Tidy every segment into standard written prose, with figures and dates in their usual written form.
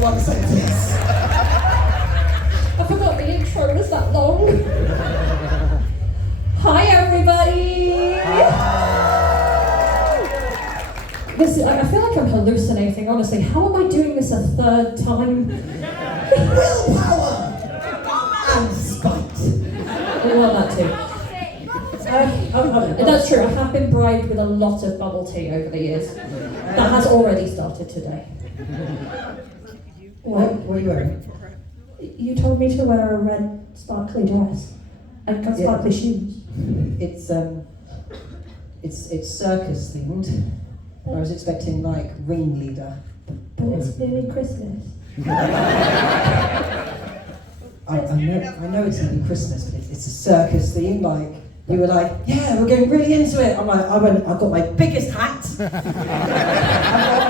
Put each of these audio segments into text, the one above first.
one sentence. I forgot the intro was that long. Hi everybody! I feel like I'm hallucinating, honestly. How am I doing this a third time? Willpower! And spite. Well, that too. That's true, I have been bribed with a lot of bubble tea over the years. That has already started today. What are you wearing? You told me to wear a red sparkly dress and got sparkly shoes. It's circus themed. I was expecting like ringleader. But it's nearly Christmas. I know it's gonna be Christmas, but it's a circus theme. Like you were like, yeah, we're going really into it. I'm like, I've got my biggest hat. I've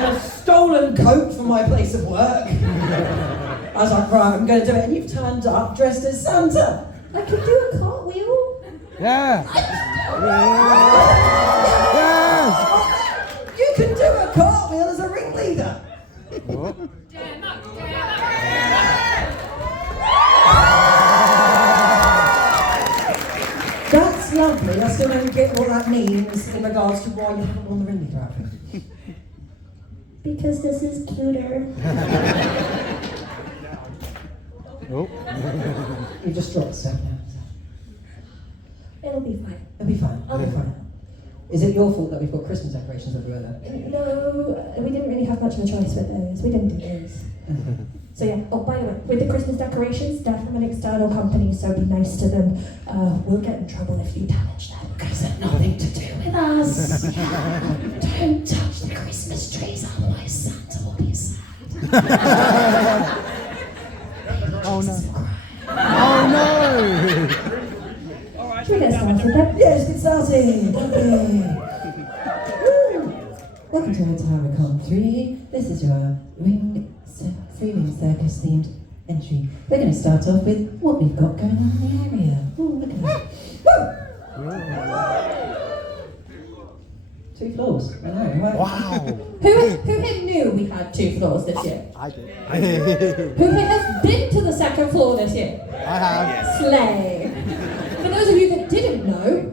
got a stolen coat from my place of work. I was like, right, I'm going to do it. And you've turned up dressed as Santa. I could do a cartwheel. Yeah. Yes. You can do a cartwheel as a ringleader. What? That's lovely. I still don't get what that means in regards to why you haven't worn the ringleader outfit. Because this is cuter. Oh. You just dropped stuff now. It'll be fine. It'll be fine. It'll be fine. Is it your fault that we've got Christmas decorations everywhere then? No, we didn't really have much of a choice with those. We didn't do those. So yeah, oh by the way, with the Christmas decorations, they're from an external company, so be nice to them. We'll get in trouble if you damage them. Because they're nothing to do with Us. Don't touch the Christmas trees, otherwise Santa will be sad. Oh no. Oh no! Should we get started then? Yes, get started! Okay. Welcome to Houtrucon 3. This is your free-wing circus themed entry. We're going to start off with what we've got going on in the area. Ooh, look at that. 2 floors. I know, right? Wow! Who here knew we had 2 floors this year? I did. Who here has been to the 2nd floor this year? I have. Slay. For those of you that didn't know,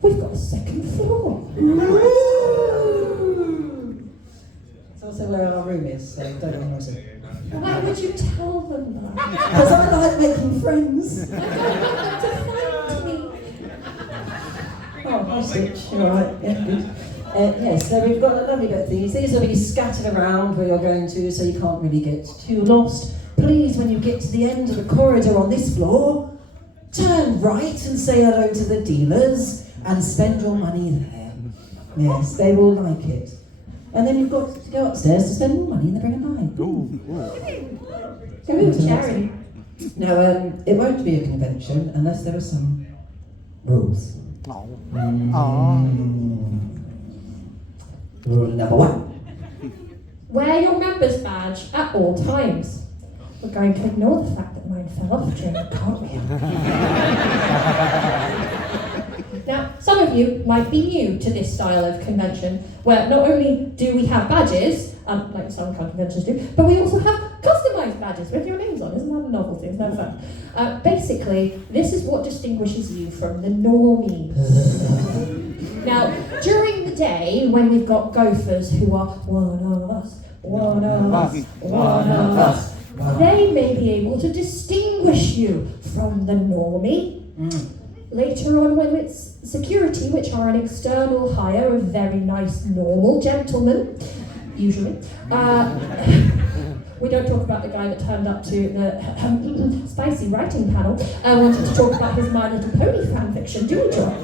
we've got a 2nd floor. It's also where our room is, so don't ignore it. Why would you tell them that? Because I like making friends. I don't want them to find me. Oh, hi Stitch. You alright? Yeah, good. Yes, so we've got a lovely bit of these. These will be scattered around where you're going to, so you can't really get too lost. Please, when you get to the end of the corridor on this floor, turn right and say hello to the dealers and spend your money there. Yes, they will like it. And then you've got to go upstairs to spend more money and they bring a pie. Ooh. Go with charity. Now, it won't be a convention unless there are some rules. Oh. Rule number 1. Wear your member's badge at all times. We're going to ignore the fact that mine fell off during the cartwheel. Now, some of you might be new to this style of convention, where not only do we have badges, like some conventions do, but we also have customised badges with your names on. Isn't that a novelty? Isn't that fun? Basically, this is what distinguishes you from the normies. Now, during the day, when we've got gophers who are one of us, one of us, one of us, they may be able to distinguish you from the normie. Later on, when it's security, which are an external hire of very nice, normal gentlemen, usually, we don't talk about the guy that turned up to the spicy writing panel and wanted to talk about his My Little Pony fan fiction, do we, John?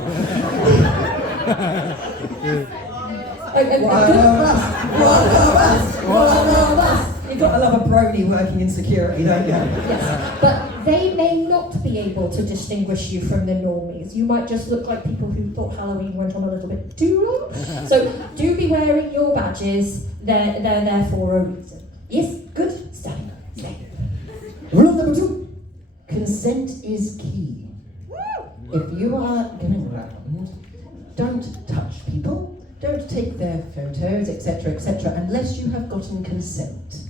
You've got to love a brony working in security, don't you? Yes, but they may not be able to distinguish you from the normies. You might just look like people who thought Halloween went on a little bit too long. So do be wearing your badges. They're there for a reason. Yes, good. Stay. Rule number 2. Consent is key. If you are going around, don't touch people. Don't take their photos, etc., unless you have gotten consent.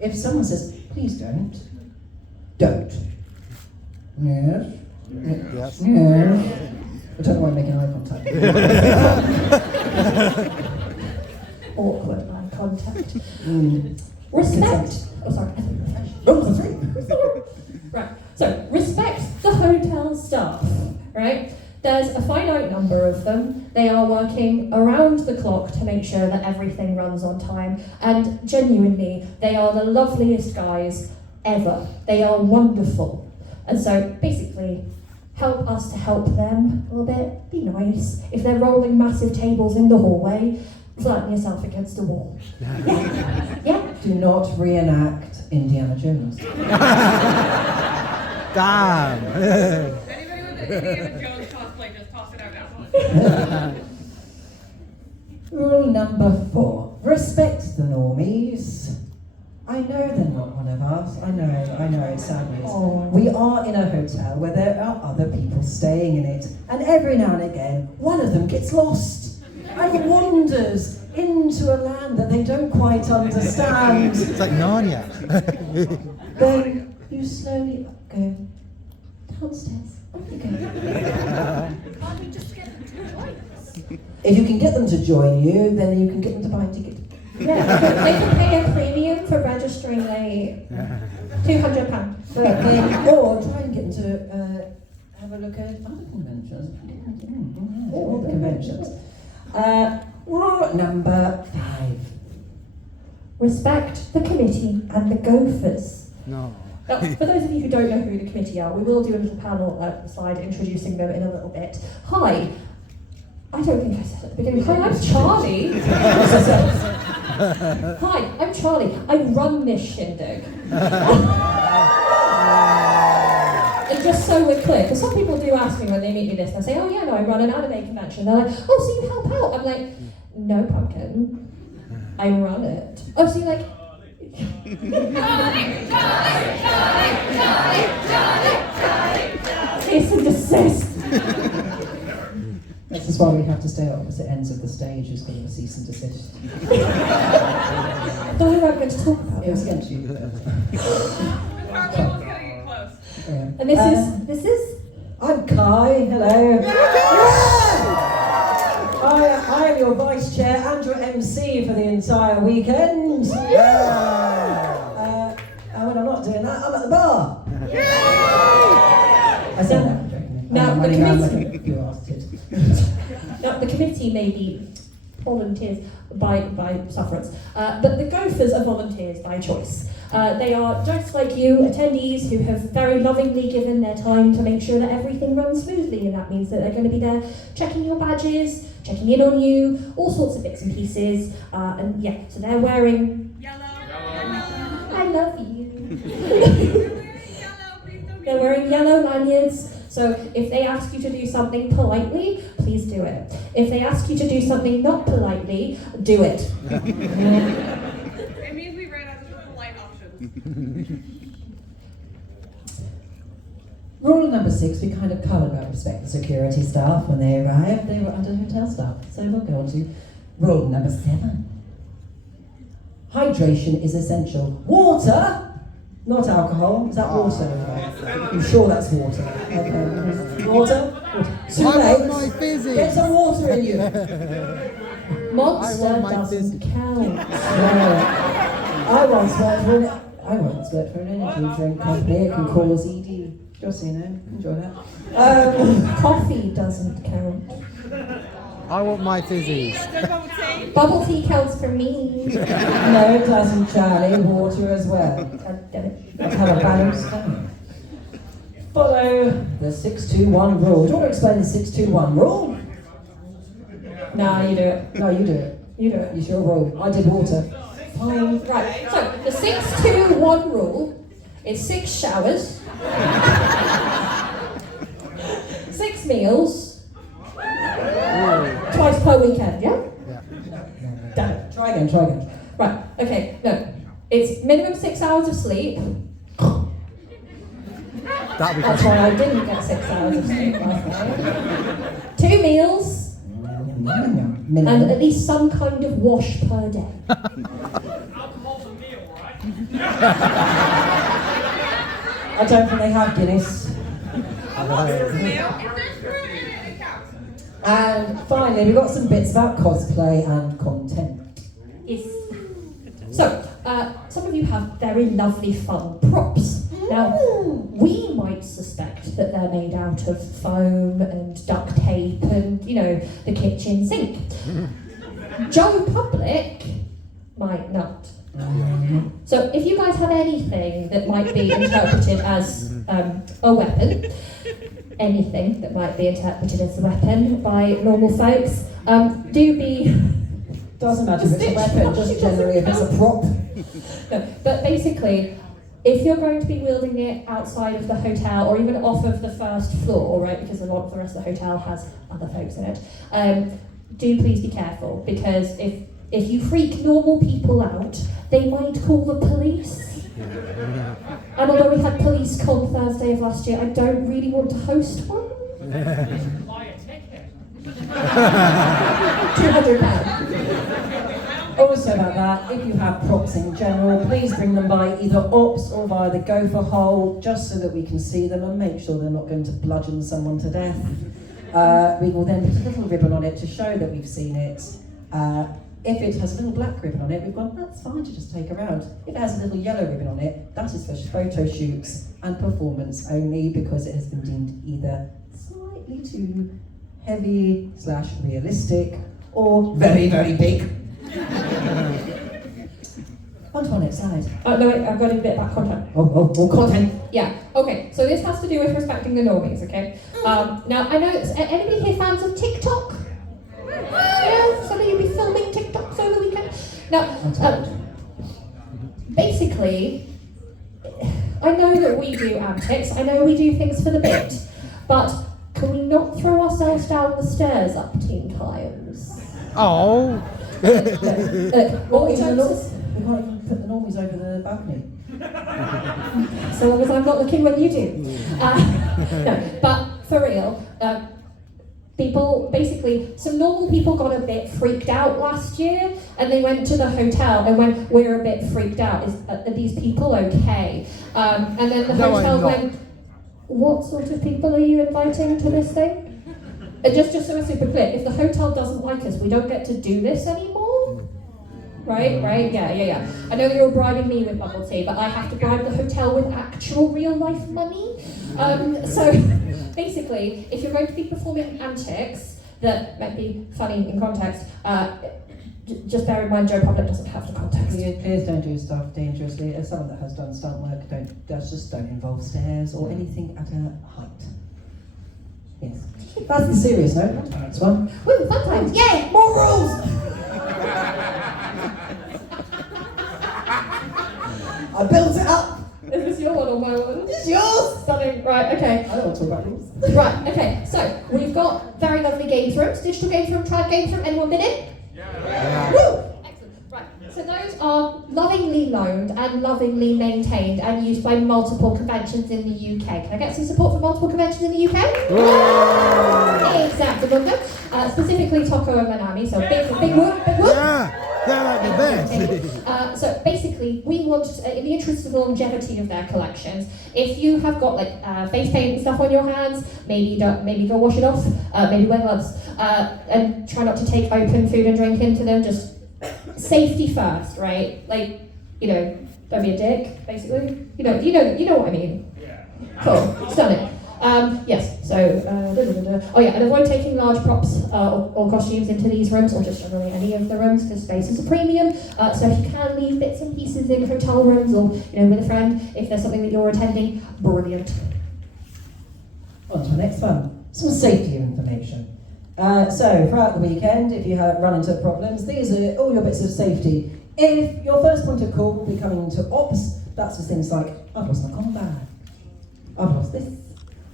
If someone says, please don't. Yes. Yes. Yes. I don't know why I'm making eye contact. Awkward eye contact. Mm. Respect. Oh, sorry. Oh, sorry. Right. So, respect the hotel staff, right? There's a finite number of them. They are working around the clock to make sure that everything runs on time. And genuinely, they are the loveliest guys ever. They are wonderful. And so, basically, help us to help them a little bit. Be nice. If they're rolling massive tables in the hallway, flatten yourself against a wall. Yeah. Yeah. Do not reenact Indiana Jones. Damn. Anybody with an Indiana Jones cosplay, just toss it out now. Rule number 4. Respect the normies. I know they're not one of us. I know, it sadly is. Oh. We are in a hotel where there are other people staying in it, and every now and again, one of them gets lost and wanders into a land that they don't quite understand. It's like Narnia. Then you slowly go downstairs. Off you go. Can't we just get them to join us? If you can get them to join you, then you can get them to buy a ticket. Yeah, they can pay a premium for registering a £200. But then, or try and get them to have a look at other conventions. All the conventions. Rule number 5. Respect the committee and the gophers. No. Now, for those of you who don't know who the committee are, we will do a little panel slide introducing them in a little bit. Hi, I don't think I said at the beginning. Hi, I'm Charlie. Hi, I'm Charlie. I run this shindig. And just so we're clear, because some people do ask me when they meet me this, they'll say, oh yeah, no, I run an anime convention. They're like, oh, so you help out? I'm like, no, pumpkin. I run it. Oh, so you're like, cease and desist. This is why we have to stay at opposite ends of the stage, is because of a cease and desist. I thought we weren't going to talk about It was it. against you. Almost getting it close. Yeah. And this is. I'm Kai, hello. I am your vice chair and your MC for the entire weekend. And when I'm not doing that, I'm at the bar. I said that, I'm joking. Now, I'm the running around committee- like a few bastards. Now, the committee may be volunteers by sufferance, but the gophers are volunteers by choice. They are just like you, attendees who have very lovingly given their time to make sure that everything runs smoothly, and that means that they're going to be there checking your badges, checking in on you, all sorts of bits and pieces, and yeah, so they're wearing... Yellow. I love you. Please don't They're wearing yellow lanyards, so if they ask you to do something politely, please do it. If they ask you to do something not politely, do it. It means we ran out of polite options. Rule number 6, we kind of covered about respect the security staff when they arrived. They were under hotel staff. So we'll go on to rule number 7. Hydration is essential. Water, not alcohol. Is that water? I'm sure that's water. Okay. Water? Too I want late. my fizzy. Get some water in you. Monster I want my doesn't business. count. I once worked for an energy drink company. It can cause ED. Just so you know, enjoy that. Coffee doesn't count. I want my fizzies. Bubble tea counts for me. No, it doesn't, Charlie. Water as well. God damn it. Let's have a balanced diet. Follow the 621 rule. Do you want to explain the 621 rule? Nah, you do it. No, you do it. You do it. It's your rule. I did water. Fine. Right. So the 6-2-1 rule is 6 showers, 6 meals, twice per weekend. Yeah. Yeah. Damn it. Try again. Right. Okay. No. It's minimum 6 hours of sleep. That'd be That's good. why I didn't get 6 hours of sleep last night. 2 meals and at least some kind of wash per day. Alcohol's a meal, right? I don't think they have Guinness. If there's fruit in it, it counts. And finally, we've got some bits about cosplay and content. Yes. So, some of you have very lovely fun props. Now, we might suspect that they're made out of foam and duct tape and, you know, the kitchen sink. Joe Public might not. So if you guys have anything that might be interpreted as a weapon, anything that might be interpreted as a weapon by normal folks, do be... Doesn't matter if it's a weapon, just generally if it's a prop. No, but basically, if you're going to be wielding it outside of the hotel or even off of the first floor, right, because a lot of the rest of the hotel has other folks in it, do please be careful, because if you freak normal people out, they might call the police. And although we had police con Thursday of last year, I don't really want to host one. Buy a ticket. £200. Also about that, if you have props in general, please bring them by either ops or via the gopher hole, just so that we can see them and make sure they're not going to bludgeon someone to death. We will then put a little ribbon on it to show that we've seen it. If it has a little black ribbon on it, we've gone, that's fine to just take around. If it has a little yellow ribbon on it, that is for photo shoots and performance only, because it has been deemed either slightly too heavy / realistic or very, very big. On to our next slide. No, wait, I've got a bit about content. Oh, content. Yeah, okay, so this has to do with respecting the normies, okay? Now, I know, anybody here fans of TikTok? Yeah, some of you be filming TikToks over the weekend. Now, basically, I know that we do antics, I know we do things for the bit, but can we not throw ourselves down the stairs up 10 times? Oh. All We can't jokes even put the normies over the balcony. so long as I'm not looking when you do. No, but for real, people, basically, some normal people got a bit freaked out last year, and they went to the hotel and went, we're a bit freaked out, are these people okay? And then the hotel went, what sort of people are you inviting to this thing? And just so we're super clear, if the hotel doesn't like us, we don't get to do this anymore? Right? Yeah. I know that you're bribing me with bubble tea, but I have to bribe the hotel with actual real life money. So basically, if you're going to be performing antics that might be funny in context, just bear in mind Joe Public doesn't have the context. Please don't do stuff dangerously. As someone that has done stunt work, just don't involve stairs or anything at a height. Yes. That's the serious note. On to the next one. Woo, fun times, yay! More rules! I built it up. Is this your one or my one? It's yours. Stunning, right, okay. I don't want to talk about rules. Right, okay, so we've got very lovely games rooms, digital games room, tribe games room, anyone been in? Yeah. Woo! Excellent, right. So those are lovingly loaned and lovingly maintained and used by multiple conventions in the UK. Can I get some support for multiple conventions in the UK? Exactly, specifically Tokyo and Manami, so big whoop, big whoop. Yeah, they're like the best. So basically, we want, in the interest of the longevity of their collections, if you have got like face paint and stuff on your hands, maybe go wash it off, maybe wear gloves, and try not to take open food and drink into them. Just safety first, right? Like, don't be a dick, basically. You know what I mean. Yeah. Cool, stunning. Yes, so, oh yeah, and avoid taking large props or costumes into these rooms, or just generally any of the rooms, because space is a premium. So if you can leave bits and pieces in hotel rooms or, with a friend, if there's something that you're attending, brilliant. On to the next one. Some safety information. So throughout the weekend, if you have run into problems, these are all your bits of safety. If your first point of call will be coming to ops, that's for things like, I've lost my comm bag, I've lost this,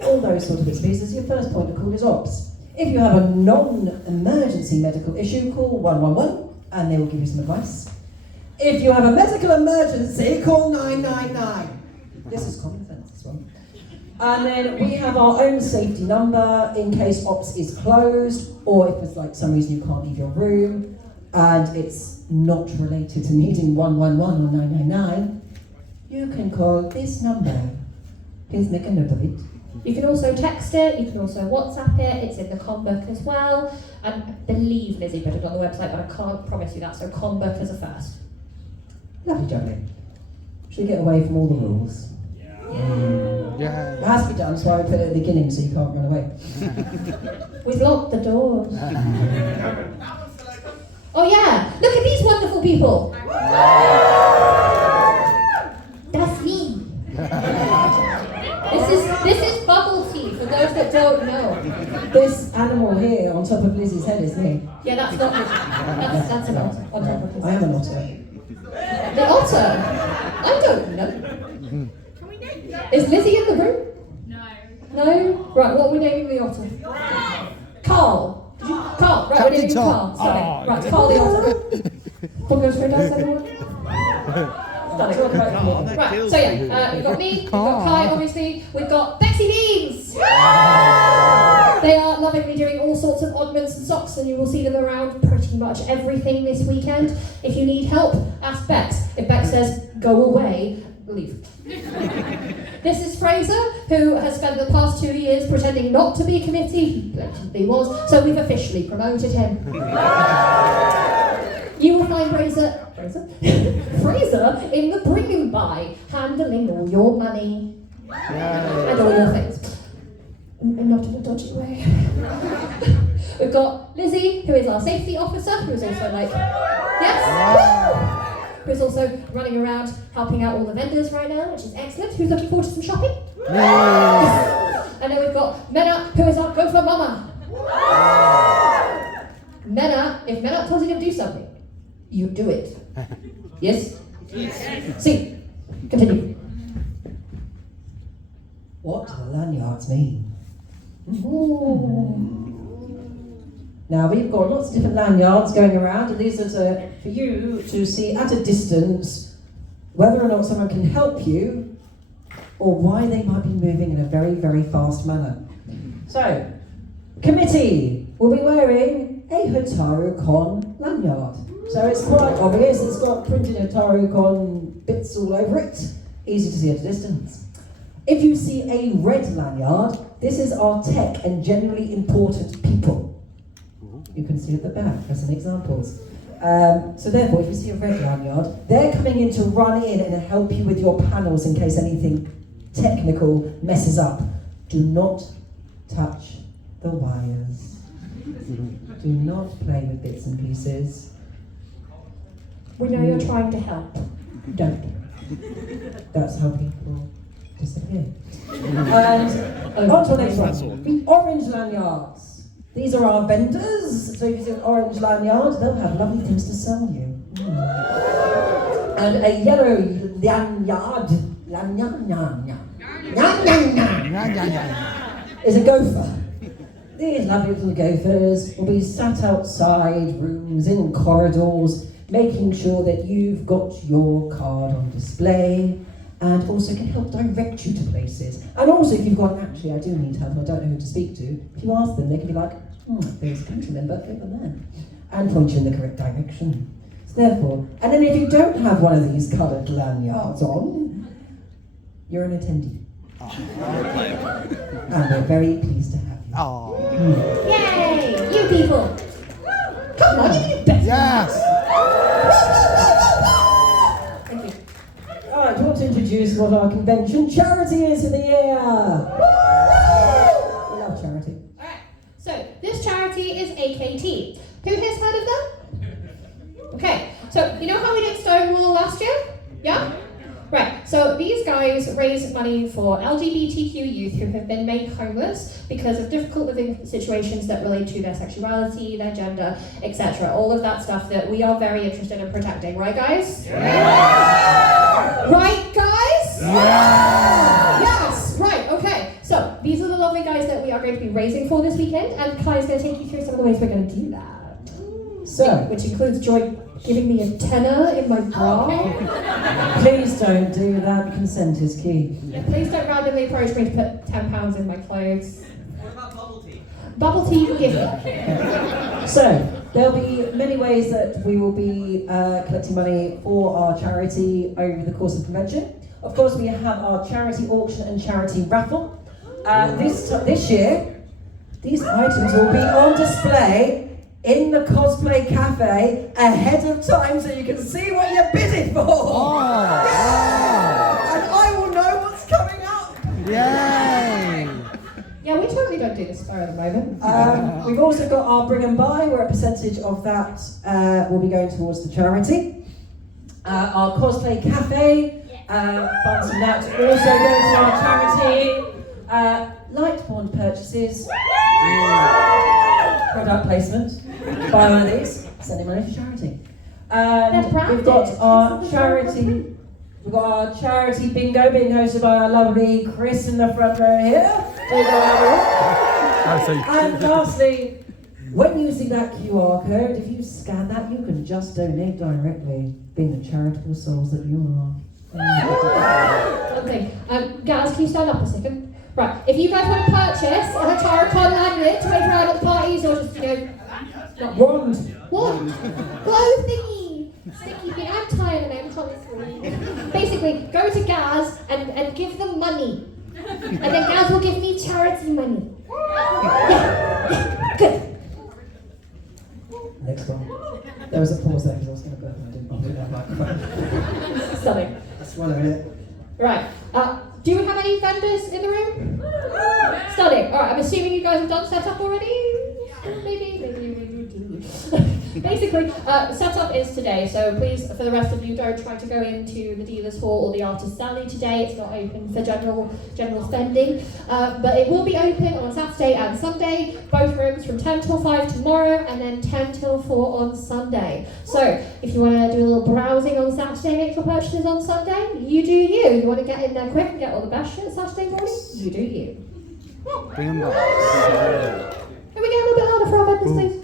all those sort of bits and pieces. Your first point of call is ops. If you have a non-emergency medical issue, call 111 and they will give you some advice. If you have a medical emergency, call 999. This is common sense, this one. And then we have our own safety number in case ops is closed, or if it's like some reason you can't leave your room. and it's not related to needing 111 or 999, you can call this number. Please make a note of it. You can also text it, you can also WhatsApp it, it's in the con book as well. And I believe Lizzie put it on the website, but I can't promise you that, so con book as a first. Lovely jubbly. Should we get away from all the rules? Yeah. It has to be done, so I put it at the beginning so you can't run away. We've locked the doors. Oh yeah, look at these wonderful people. That's me. This is bubble tea for those that don't know. This animal here on top of Lizzie's head is me. Yeah, that's not Lizzie. That's an otter on top of his I am an otter. The otter? I don't know. Is Lizzie in the room? No. No? Right, what are we naming the otter? Carl. Carl, right, we're naming Captain Carl. Tom. Sorry. Oh. Right, Carl the otter. One goes for down, everyone. Right, so yeah, we've got me, we've got Kai, obviously, we've got Betsy Beans! They are lovingly doing all sorts of oddments and socks, and you will see them around pretty much everything this weekend. If you need help, ask Bex. If Bex says, go away, leave. This is Fraser, who has spent the past 2 years pretending not to be a committee. He blatantly was, so we've officially promoted him. You will find Fraser in the bring by, handling all your money and all your things. And not in a dodgy way. We've got Lizzie, who is our safety officer, who is also like, yes? Who's also running around helping out all the vendors right now, which is excellent. Who's looking forward to some shopping? And then we've got Mena, who is our gopher mama. Mena, if Mena tells you to do something, you do it. Yes? Yes. See, continue. What do the lanyards mean? Ooh. Now we've got lots of different lanyards going around, and these are for you to see at a distance whether or not someone can help you or why they might be moving in a very, very fast manner. So, committee will be wearing a Houtrucon lanyard. So it's quite obvious, it's got printed Houtrucon bits all over it, easy to see at a distance. If you see a red lanyard, this is our tech and generally important people. You can see at the back for some examples. So therefore, if you see a red lanyard, they're coming in to run in and help you with your panels in case anything technical messes up. Do not touch the wires. Do not play with bits and pieces. We know you're trying to help. Don't. That's how people disappear. And on to the next one. The orange lanyards. These are our vendors. So if you see an orange lanyard, they'll have lovely things to sell you. And a yellow lanyard is a gopher. These lovely little gophers will be sat outside rooms, in corridors, making sure that you've got your card on display, and also can help direct you to places. And also if you've gone, actually I do need help, I don't know who to speak to, if you ask them, they can be like, there's a country member over there, and point you in the correct direction. So therefore, and then if you don't have one of these coloured lanyards on, you're an attendee. And we're very pleased to have you. Yay! You people! Come on, you do better! Yes! Thank you. Alright, do you want to introduce what our convention charity is for the year? We love charity. Alright, so this charity is AKT. Who has heard of them? Okay, so you know how we did Stonewall last year? Yeah? Right, so these guys raise money for LGBTQ youth who have been made homeless because of difficult living situations that relate to their sexuality, their gender, etc. All of that stuff that we are very interested in protecting, right guys? Yeah. Right guys? Yeah. Yes, right, okay. So these are the lovely guys that we are going to be raising for this weekend, and Kai is going to take you through some of the ways we're going to do that. So, Which includes Joy giving me a tenner in my bra. please don't do that, consent is key. Yeah, please don't randomly approach me to put £10 in my clothes. What about bubble tea? Bubble tea you can give me. So, There'll be many ways that we will be collecting money for our charity over the course of the convention. Of course, we have our charity auction and charity raffle. This year, these items will be on display in the cosplay cafe ahead of time so you can see what you're bidding for. Oh, And I will know what's coming up. Yay! Yeah, we totally don't do the spur at the moment. We've also got our bring and buy, where a percentage of that will be going towards the charity. Our cosplay cafe, funds from that also go to our charity. Lightborn purchases, product placement, buy one of these, sending money to charity. We've got our charity bingo being hosted by our lovely Chris in the front row here. And lastly, when using that QR code, if you scan that, you can just donate directly, being the charitable souls that you are. Okay, guys, can you stand up a second? Right, if you guys want to purchase a Houtrucon lanyard to wave around at the parties, or just, Wand. glow thingy, sticky thing, I'm tired and I'm trying to sleep. Basically, go to Gaz and give them money. And then Gaz will give me charity money. Yeah, good. Next one. There was a pause there because I was going to burp and I didn't want to do that microphone. Stunning. Swallow it. Right, do we have any vendors in the room? Stunning. Alright, I'm assuming you guys have done setup already? Maybe. Basically, setup is today, so please, for the rest of you, don't try to go into the dealer's hall or the artist's alley today. It's not open for general spending, but it will be open on Saturday and Sunday, both rooms from 10 till 5 tomorrow, and then 10 till 4 on Sunday. So, if you want to do a little browsing on Saturday, make your purchases on Sunday, you do you. You want to get in there quick and get all the best shit Saturday morning, you do you. Bring them back. Can we get a little bit louder for our vendors, please?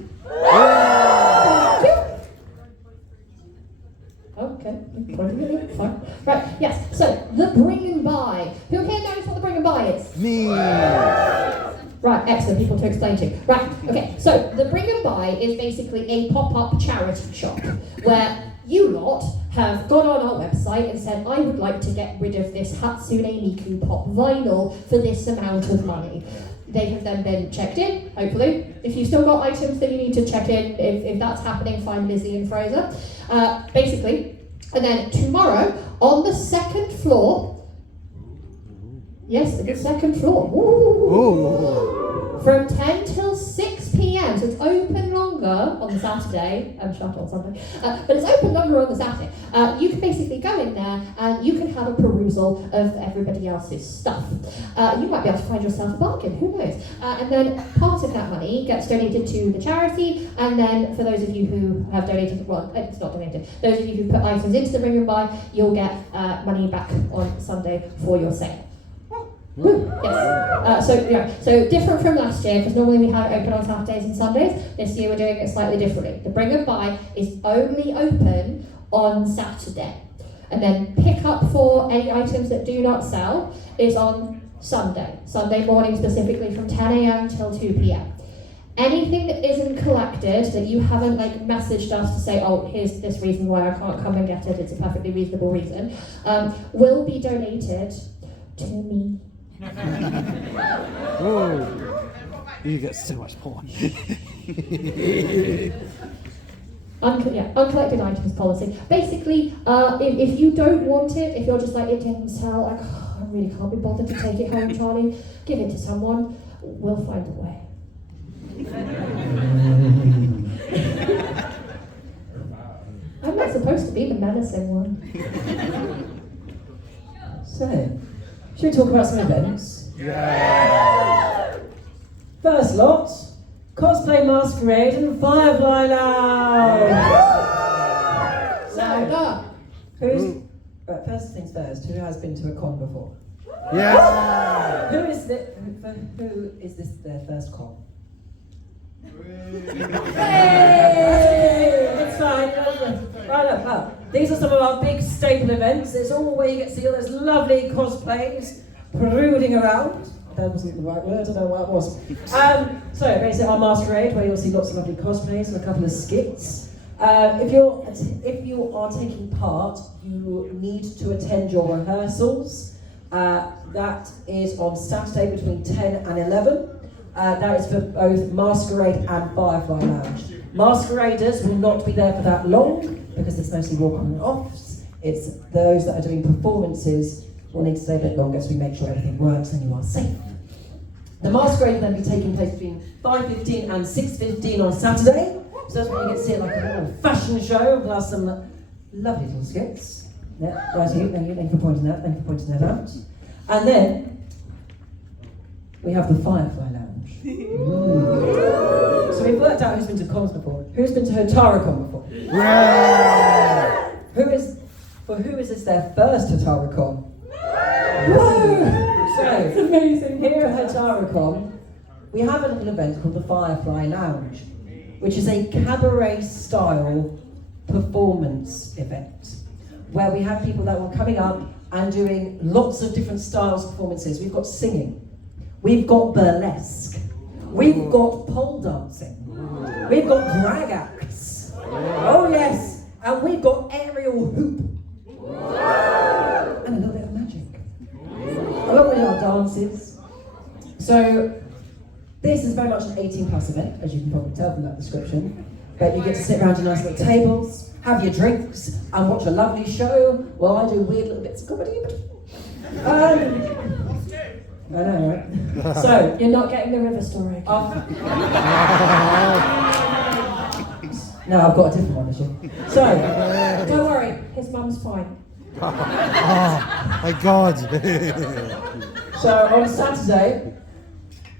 Okay, fine. Right, yes, so the bring and buy. Who here knows what the bring and buy is? Me. Right, excellent people to explain to. Right, okay, so the bring and buy is basically a pop-up charity shop where you lot have gone on our website and said, I would like to get rid of this Hatsune Miku pop vinyl for this amount of money. They have then been checked in, hopefully. If you've still got items that you need to check in, if that's happening, find Lizzie and Fraser. Basically, and then tomorrow, on the second floor, yes, the second floor, from 10 till 6 p.m, so it's open longer on the Saturday, and shut on Sunday, but it's open longer on the Saturday. You can basically go in there and you can have a perusal of everybody else's stuff. You might be able to find yourself a bargain, who knows? And then part of that money gets donated to the charity, and then for those of you who have donated, well, it's not donated, those of you who put items into the bring and buy, you'll get money back on Sunday for your sale. Woo, yes. So different from last year, because normally we have it open on Saturdays and Sundays. This year we're doing it slightly differently. The bring and buy is only open on Saturday, and then pick up for any items that do not sell is on Sunday morning, specifically from 10 a.m. till 2 p.m. Anything that isn't collected, that you haven't messaged us to say, oh, here's this reason why I can't come and get it, it's a perfectly reasonable reason, will be donated to me. Oh, you get so much porn. Uncollected items policy. Basically, if you don't want it, if you're just like, it didn't sell, I really can't be bothered to take it home, Charlie, give it to someone, we'll find a way. I'm not supposed to be the menacing one. So, should we talk about some events? Yeah. First lot, Cosplay Masquerade and Firefly Lounge! Louder. Who's... first things first, who has been to a con before? Yeah. Who is this their first con? Hey! It's fine. Right up. These are some of our big staple events. It's all where you get to see all those lovely cosplays protruding around. That wasn't the right word, I don't know what it was. So basically our masquerade, where you'll see lots of lovely cosplays and a couple of skits. If you are taking part, you need to attend your rehearsals. That is on Saturday between 10 and 11. That is for both Masquerade and Firefly Lounge. Masqueraders will not be there for that long because it's mostly walk-on and offs. It's those that are doing performances will need to stay a bit longer so we make sure everything works and you are safe. The Masquerade will then be taking place between 5:15 and 6:15 on Saturday. So that's when you get to see it like a little fashion show plus some lovely little skits. Yeah, that's you. Thank you for pointing that. Thank you for pointing that out. And then we have the Firefly Lounge. So we've worked out who's been to cons before. Who's been to Houtrucon before? Who is this their first Houtrucon? So It's amazing. here at Houtrucon, we have a little event called the Firefly Lounge, which is a cabaret-style performance event, where we have people that are coming up and doing lots of different styles of performances. We've got singing, we've got burlesque, we've got pole dancing, we've got drag acts, oh yes, and we've got aerial hoop, and a little bit of magic, along with our dances. So this is very much an 18+ event, as you can probably tell from that description. But you get to sit around your nice little tables, have your drinks, and watch a lovely show while I do weird little bits of comedy in between. I know, right? So, You're not getting the river story. no, I've got a different one, actually. So, Don't worry, his mum's fine. Oh my God. so on Saturday,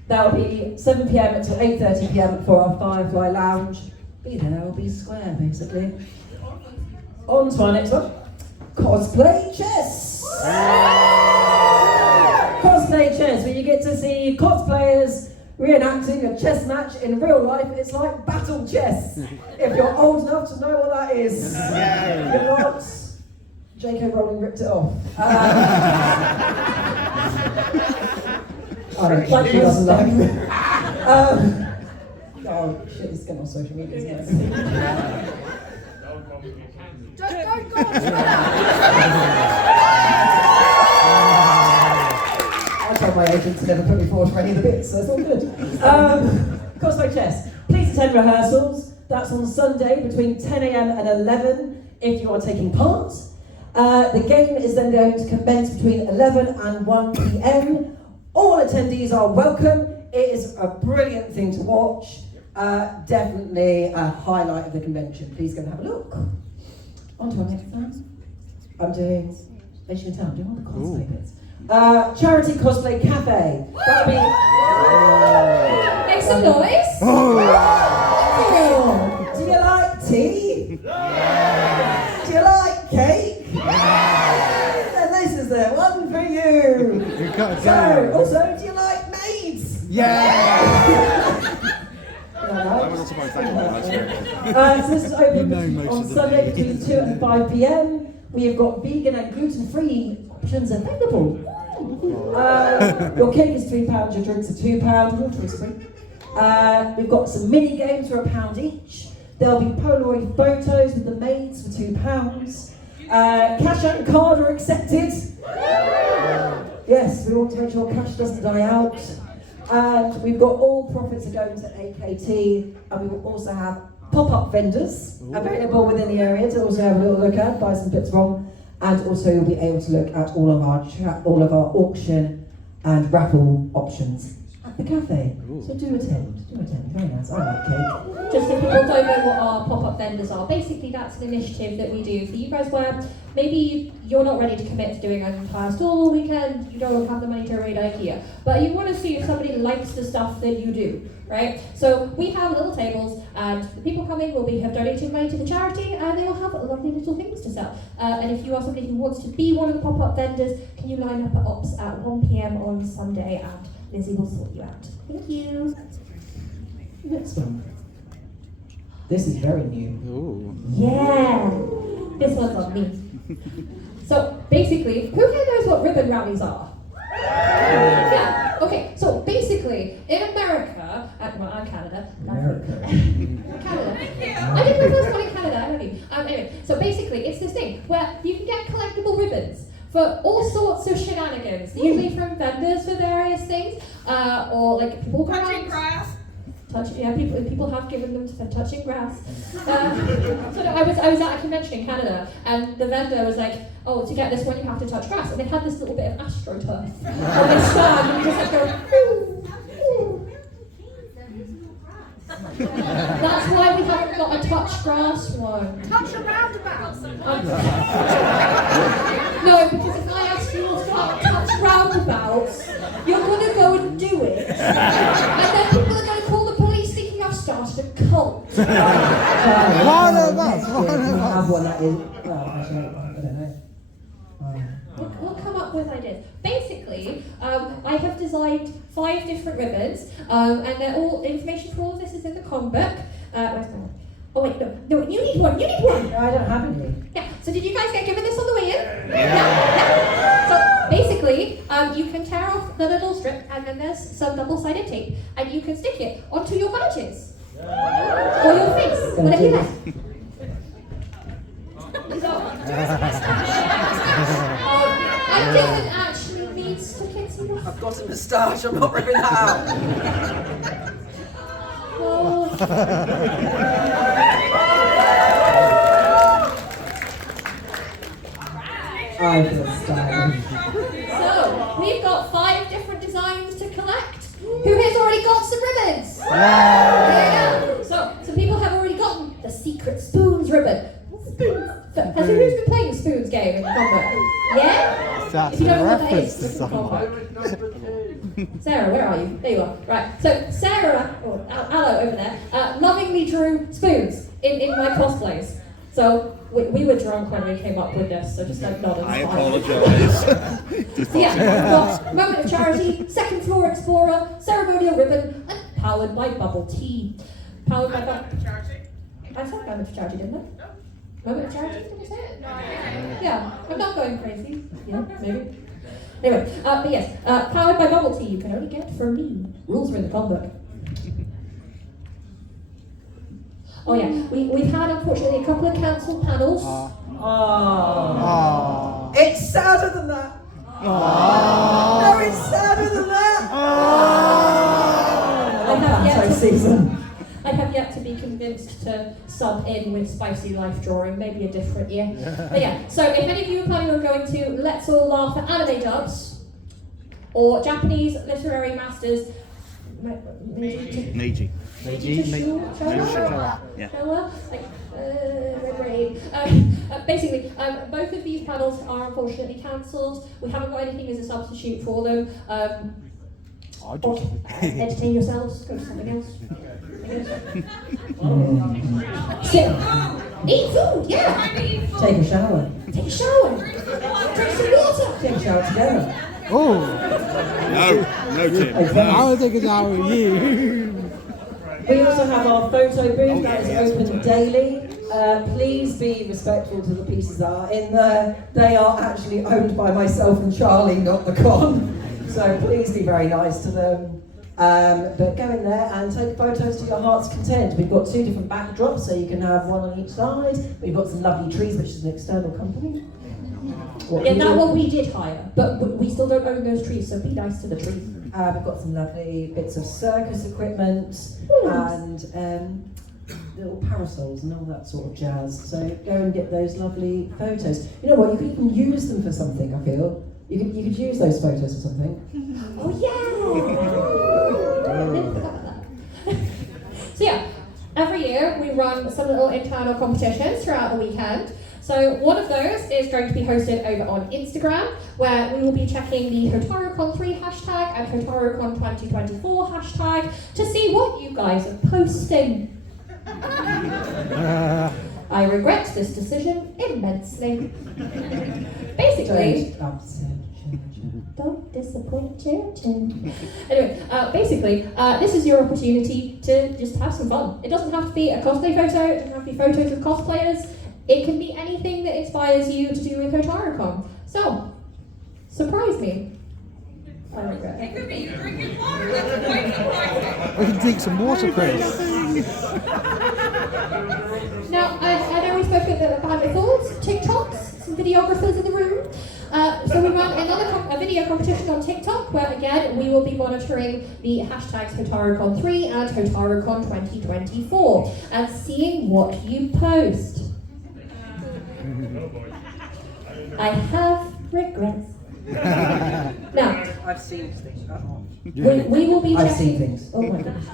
that'll be 7 p.m. to 8:30 p.m. for our Firefly Lounge. Be there or be square, basically. On to our next one. Cosplay chess! Cosplay chess, where you get to see cosplayers reenacting a chess match in real life. It's like battle chess, if you're old enough to know what that is. If you're not, J.K. Rowling ripped it off. I don't think she doesn't like it. Oh shit, it's getting on social media, isn't it? I told my agent to never put me forward for any of the bits, so it's all good. Cosplay chess. Please attend rehearsals. That's on Sunday between 10 a.m. and 11 if you are taking part. The game is then going to commence between 11 and 1 p.m. All attendees are welcome. It is a brilliant thing to watch. Definitely a highlight of the convention. Please go and have a look. On to our next one. I'm doing, as you can tell, I'm doing all the cosplay bits. Charity Cosplay Cafe. That'll be... Make some noise. Oh, do you like tea? Do you like cake? And this is the one for you. You've got to So, go. also, do you like maids? Yeah. So this is open You know most on of the Sunday names. between 2 and 5 p.m. We have got vegan and gluten-free options available. Your cake is £3, your drinks are £2, water is free. We've got some mini games for £1 each. There'll be Polaroid photos with the maids for £2. Cash and card are accepted. Yes, we want to make sure cash doesn't die out. And we've got all profits are going to AKT, and we will also have pop-up vendors available within the area to also have a little look at, buy some bits from, and also you'll be able to look at all of our auction and raffle options at the cafe. So do attend, very nice. I like cake. Just so people don't know what our pop-up vendors are, basically that's an initiative that we do for you guys where maybe you're not ready to commit to doing an entire stall all weekend, you don't have the money to raid IKEA, but you want to see if somebody likes the stuff that you do, right? So we have little tables and the people coming will have donated money to the charity and they will have lovely little things to sell. And if you are somebody who wants to be one of the pop-up vendors, can you line up at Ops at 1 p.m. on Sunday and Lizzie will sort you out. Thank you. Next one. This is very new. Ooh. Yeah, this one's on me. So basically, who here knows what ribbon rallies are? Yeah, Okay, so basically, in America, and Canada. America. Canada. I did my first one in Canada, I don't know. Anyway, so basically, it's this thing where you can get collectible ribbons for all sorts of shenanigans, usually from vendors for various things, or like people Touching grass. People have given them for touching grass. So no, I was at a convention in Canada, and the vendor was like, "Oh, to get this one, you have to touch grass." And they had this little bit of astroturf on this stand, and you just like go, ooh, ooh. That's why we haven't got a touch grass one. Touch a roundabout. No, because if I ask you to touch roundabouts, you're gonna go and do it, and then people are gonna call the police thinking I've started a cult. One of us, We one of have us. one that is, well, actually, I don't know. We'll come up with ideas. Basically, I have designed 5 different ribbons, and they're all information for all of this is in the com book. Where's my one? Oh wait, no, you need one. No, I don't have any. Yeah. So did you guys get given this on the way in? Yeah. So basically, you can tear off the little strip, and then there's some double-sided tape, and you can stick it onto your badges or your face, whatever you like. I didn't actually need stickers. I've got a moustache, I'm not ripping that out. Oh. I feel stylish. So, we've got 5 different designs to collect. Who has already got some ribbons? Wow. Yeah. So, some people have already gotten the secret spoons ribbon. Spoons. Who's been playing the spoons game in the combo? Yeah? That's If you a don't know what that reference is, to it's a something. combo. Sarah, where are you? There you are. Right. So Sarah, or Aloe over there, lovingly drew spoons in my cosplays. So we were drunk when we came up with this, so just like nod and I smile. apologise. So yeah, we've got Moment of Charity, Second Floor Explorer, Ceremonial Ribbon, and Powered by Bubble Tea. Powered by Bubble. I said Moment of Charity, didn't I? Moment of Charity, did I say it? Yeah, I'm not going crazy. Yeah, maybe. Anyway, but yes, Powered by Bubble Tea you can only get from me. Rules are in the com book. Oh yeah, we've had unfortunately a couple of council panels. Oh. It's sadder than that. No, it's sadder than that. I have yet to be convinced to sub in with Spicy Life Drawing, maybe a different year. But yeah, so if any of you are planning on going to Let's All Laugh at Anime Dubs or Japanese Literary Masters, Neiji. Yeah. Basically, both of these panels are unfortunately cancelled. We haven't got anything as a substitute for them. I just... Entertain yourselves, go to something else. Sit. Eat food, yeah. Take a shower. Take a shower. Drink some water. Take a shower together. Oh. No, Tim. I will take a shower with you. We also have our photo booth that is open daily. Please be respectful to the pieces that are in there. They are actually owned by myself and Charlie, not the con. So please be very nice to them. But go in there and take photos to your heart's content. We've got 2 different backdrops, so you can have one on each side. We've got some lovely trees, which is an external company. Yeah, that one we did hire, but we still don't own those trees, so be nice to the trees. We've got some lovely bits of circus equipment and little parasols and all that sort of jazz. So go and get those lovely photos. You know what? You could even use them for something. I feel you could use those photos for something. Oh yeah! So yeah, every year we run some little internal competitions throughout the weekend. So one of those is going to be hosted over on Instagram, where we will be checking the Houtrucon 3 hashtag and Houtrucon 2024 hashtag to see what you guys are posting. I regret this decision immensely. Basically, don't disappoint Churchill. Anyway, basically, this is your opportunity to just have some fun. It doesn't have to be a cosplay photo, it doesn't have to be photos of cosplayers. It can be anything that inspires you to do with Houtrucon. So, surprise me. I regret It it. could be you drinking water. That's quite surprising. We can drink some water, Chris. Now, I know we spoke about your thoughts, TikToks, some videographers in the room. So we run a video competition on TikTok where, again, we will be monitoring the hashtags Houtrucon3 and Houtrucon 2024 and seeing what you post. I have regrets. Now, I've seen things. we will be checking. I've seen things. Oh my gosh.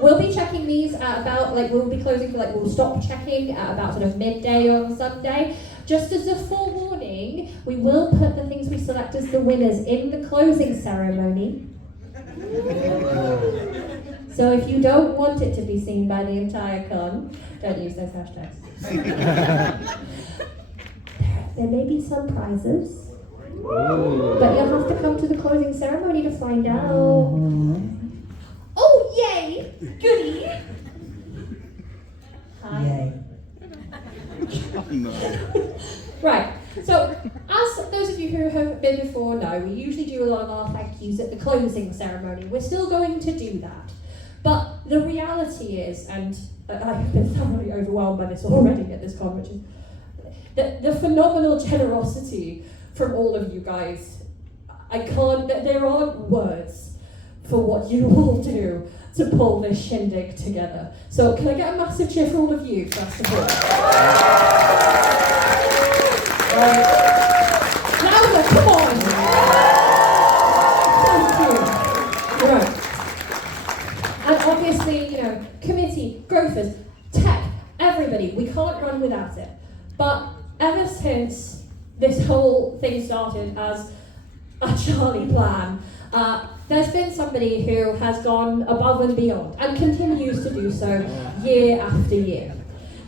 We'll be checking these at about, we'll be closing for, we'll stop checking at about sort of midday on Sunday. Just as a forewarning, we will put the things we select as the winners in the closing ceremony. So if you don't want it to be seen by the entire con, don't use those hashtags. There may be some prizes, but you'll have to come to the closing ceremony to find out. Oh, yay! Goody! Hi. Yay. Oh, no. Right, so as those of you who have been before know, we usually do a lot of our thank yous at the closing ceremony. We're still going to do that. But the reality is, and I've been thoroughly overwhelmed by this already at this con, which is the phenomenal generosity from all of you guys. There aren't words for what you all do to pull this shindig together. So can I get a massive cheer for all of you, first of all? Louder, come on! Thank you. Right. And obviously, committee, growthers, tech, everybody, we can't run without it. But ever since this whole thing started as a Charlie plan, there's been somebody who has gone above and beyond and continues to do so year after year.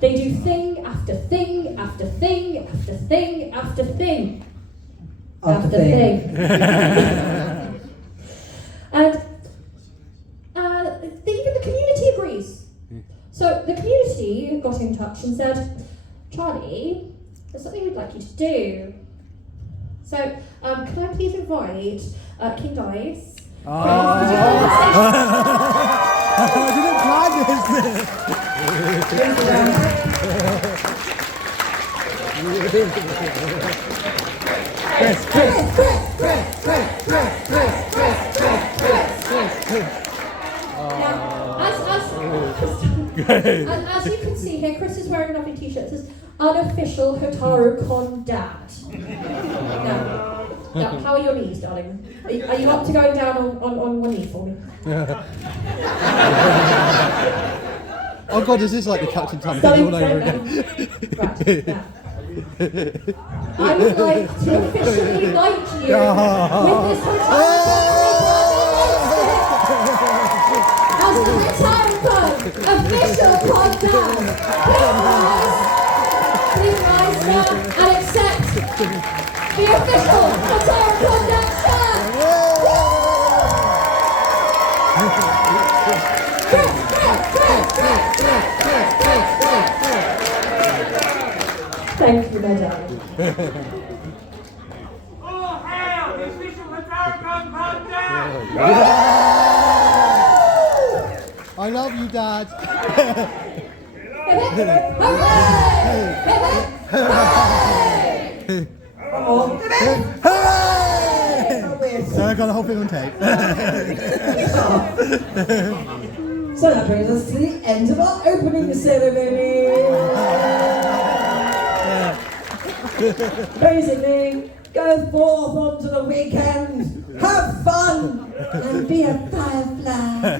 They do thing after thing after thing after thing after thing after thing. And even the community agrees. So the community got in touch and said, Charlie, there's something we'd like you to do. So can I please invite King Dice? I didn't plan this. And as you can see here, Chris is wearing a lovely t-shirt that says unofficial Houtrucon dad. Now, how are your knees, darling? Are you up to going down on one knee for me? Oh God, is this like the Captain Thomas all over again? Right, now. I would like to officially invite you with this as the Houtrucon official podcast. Please rise and accept the official Houtrucon dance. Thank you, my darling. Oh, hail the official Houtrucon podcast! I love you, Dad. So I got the whole thing on tape. So that brings us to the end of our opening ceremony. Basically, go forth onto the weekend, have fun, and be a firefly.